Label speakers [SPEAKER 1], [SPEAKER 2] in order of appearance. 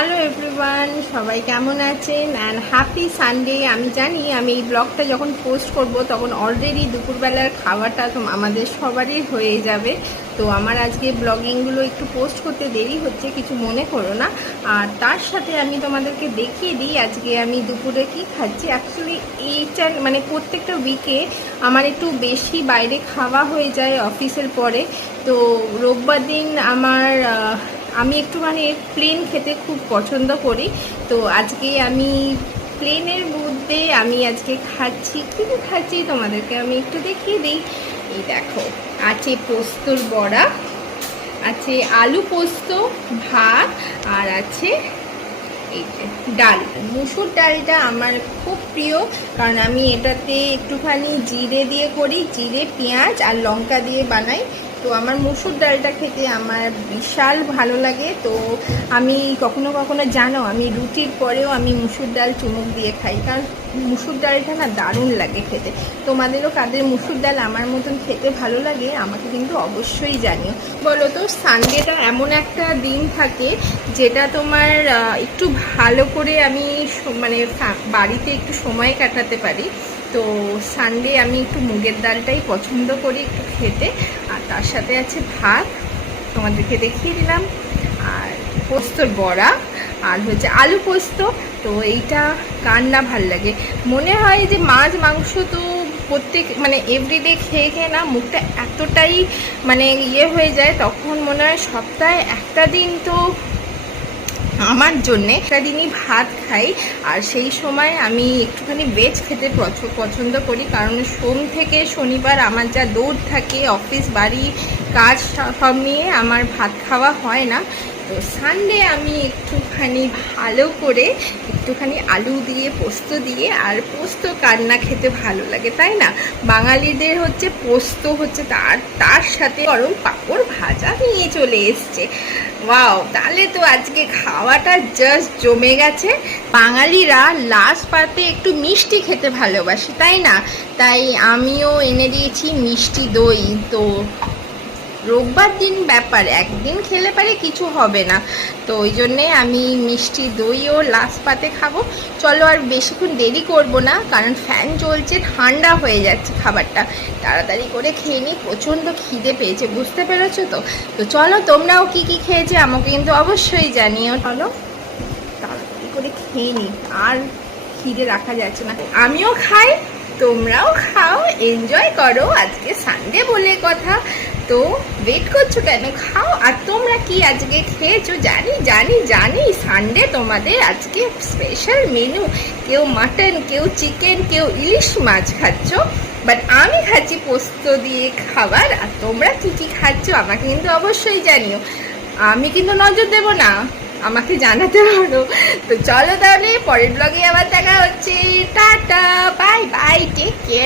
[SPEAKER 1] Hello everyone সবাই কেমন আছেন? অ্যান্ড হ্যাপি সানডে আমি জানি, আমি এই ব্লগটা যখন পোস্ট করব, তখন অলরেডি দুপুরবেলার খাওয়াটা তো আমাদের সবারই হয়ে যাবে। তো আমার আজকে ব্লগিংগুলো একটু পোস্ট করতে দেরি হচ্ছে, কিছু মনে করো না। আর তার সাথে আমি তোমাদেরকে দেখিয়ে দিই, আজকে আমি দুপুরে কি খাচ্ছি। অ্যাকচুয়ালি এইটা মানে প্রত্যেকটা উইকে আমার একটু বেশি বাইরে খাওয়া হয়ে যায় অফিসের পরে। তো রোববার দিন আমার আমি একটুখানি প্লেন খেতে খুব পছন্দ করি। তো আজকে আমি প্লেনের মধ্যে আমি আজকে খাচ্ছি। কী কী খাচ্ছি তোমাদেরকে আমি একটু দেখিয়ে দিই। এই দেখো, আছে পোস্তর বড়া, আছে আলু পোস্ত, ভাত, আর আছে এই ডাল। মুসুর ডালটা আমার খুব প্রিয়, কারণ আমি এটাতে একটুখানি জিরে দিয়ে করি, জিরে, পেঁয়াজ আর লঙ্কা দিয়ে বানাই। তো আমার মুসুর ডালটা খেতে আমার বিশাল ভালো লাগে। তো আমি কখনো কখনো জানো, আমি রুটির পরেও আমি মুসুর ডাল চুমুক দিয়ে খাই, কারণ মুসুর ডালটা না দারুণ লাগে খেতে। তোমাদেরও কাদের মুসুর ডাল আমার মতন খেতে ভালো লাগে, আমাকে কিন্তু অবশ্যই জানিও। বলো তো, সানডেটা এমন একটা দিন থাকে যেটা তোমার একটু ভালো করে আমি মানে বাড়িতে একটু সময় কাটাতে পারি। তো সানডে আমি একটু মুগের ডালটাই পছন্দ করি একটু খেতে। তার সাথে আছে ভাত, তোমাদেরকে দেখিয়ে দিলাম, আর পোস্তর বড়া, আর হচ্ছে আলু পোস্ত, তো এইটা কান্না ভালো লাগে? মনে হয় যে মাছ, মাংস তো প্রত্যেক মানে এভরিডে খেয়ে খেয়ে না মুখটা এতটাই মানে ইয়ে হয়ে যায়, তখন মনে হয় সপ্তাহে একটা দিন তো আমার জন্যে। একটা দিনই ভাত খাই, আর সেই সময় আমি একটুখানি ভেজ খেতে পছ- পছন্দ করি, কারণ সোম থেকে শনিবার আমার যা দৌড় থাকে, অফিস, বাড়ি, কাজ সব নিয়ে আমার ভাত খাওয়া হয় না। তো সানডে আমি একটুখানি ভালো করে, একটুখানি আলু দিয়ে, পোস্ত দিয়ে, আর পোস্ত কান্না খেতে ভালো লাগে, তাই না? বাঙালিদের হচ্ছে পোস্ত হচ্ছে তার তার সাথে গরম পাঁপড় ভাজা নিয়ে চলে এসছে। ওয়াও তাহলে তো আজকে খাওয়াটা জাস্ট জমে গেছে। বাঙালিরা লাস্ট পাতে একটু মিষ্টি খেতে ভালোবাসে, তাই না? তাই আমিও এনে দিয়েছি মিষ্টি দই, তো রোববার দিন ব্যাপার, একদিন খেলে পারে কিছু হবে না। তো ওই জন্যে আমি মিষ্টি দইও লাস্ট পাতে খাব। চলো আর বেশিক্ষণ দেরি করব না, কারণ ফ্যান চলছে ঠান্ডা হয়ে যাচ্ছে খাবারটা। তাড়াতাড়ি করে খেয়ে নিই প্রচণ্ড খিদে পেয়েছে, বুঝতে পেরেছ তো? তো চলো, তোমরাও কি কি খেয়েছে আমাকে কিন্তু অবশ্যই জানিও। চলো, তাড়াতাড়ি করে খেয়ে নিই আর খিদে রাখা যাচ্ছে না। আমিও খাই, তোমরাও খাও এনজয় করো। আজকে সানডে বলে কথা। তো ওয়েট করছ কেন? খাও। আর তোমরা কি আজকে খেয়েছো? জানি জানি জানি। সানডে তোমাদের আজকে স্পেশাল মেনু কেউ মাটন কেউ চিকেন কেউ ইলিশ মাছ খাচ্ছ। বাট আমি খাচ্ছি পোস্ত দিয়ে খাবার। আর তোমরা কি কি খাচ্ছ? আমাকে কিন্তু অবশ্যই জানিও। আমি কিন্তু নজর দেবো না। আমাকে জানাতে পারো। তো চলো তাহলে পরের ব্লগে আবার দেখা হচ্ছে। Tata bye bye take care